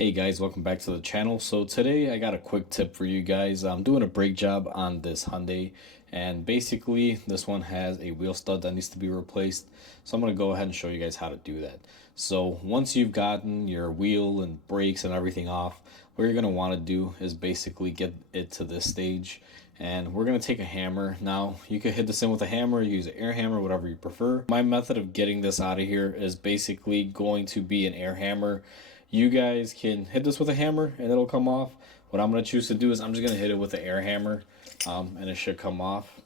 Hey guys, welcome back to the channel. So today I got a quick tip for you guys. I'm doing a brake job on this Hyundai, and basically this one has a wheel stud that needs to be replaced. So I'm going to go ahead and show you guys how to do that. So once you've gotten your wheel and brakes and everything off, what you're going to want to do is basically get it to this stage, and we're going to take a hammer. Now you can hit this in with a hammer, use an air hammer, whatever you prefer. My method of getting this out of here is basically going to be an air hammer. You guys can hit this with a hammer and it'll come off. What I'm going to choose to do is I'm just going to hit it with an air hammer, and it should come off.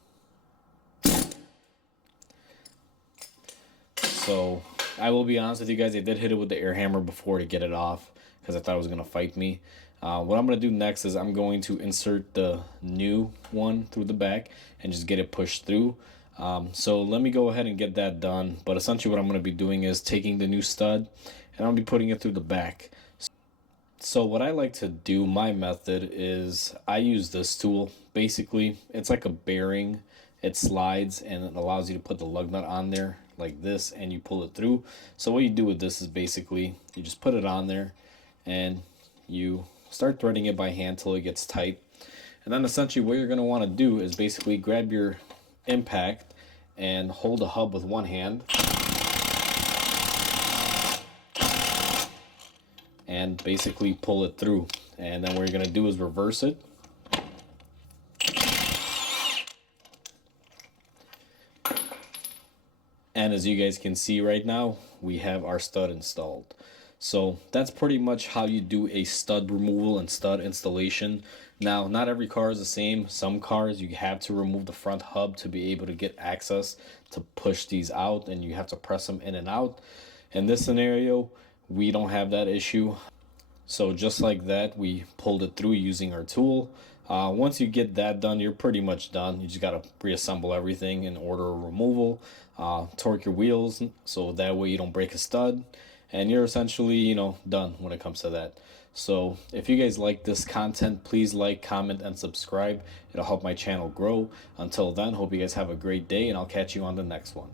So I will be honest with you guys, I did hit it with the air hammer before to get it off because I thought it was going to fight me. What I'm going to do next is I'm going to insert the new one through the back and just get it pushed through. So let me go ahead and get that done. But essentially what I'm going to be doing is taking the new stud and I'll be putting it through the back. So what I like to do, my method is I use this tool. Basically, it's like a bearing. It slides and it allows you to put the lug nut on there like this and you pull it through. So what you do with this is basically you just put it on there and you start threading it by hand till it gets tight. And then essentially what you're going to want to do is basically grab your impact and hold a hub with one hand and basically pull it through. And then what you're going to do is reverse it. And as you guys can see right now, we have our stud installed. So that's pretty much how you do a stud removal and stud installation. Now, not every car is the same. Some cars you have to remove the front hub to be able to get access to push these out, and you have to press them in and out. In this scenario, we don't have that issue. So just like that, we pulled it through using our tool. Once you get that done, you're pretty much done. You just got to reassemble everything in order of removal, torque your wheels so that way you don't break a stud, and you're essentially, done when it comes to that. So if you guys like this content, please like, comment, and subscribe. It'll help my channel grow. Until then, hope you guys have a great day, and I'll catch you on the next one.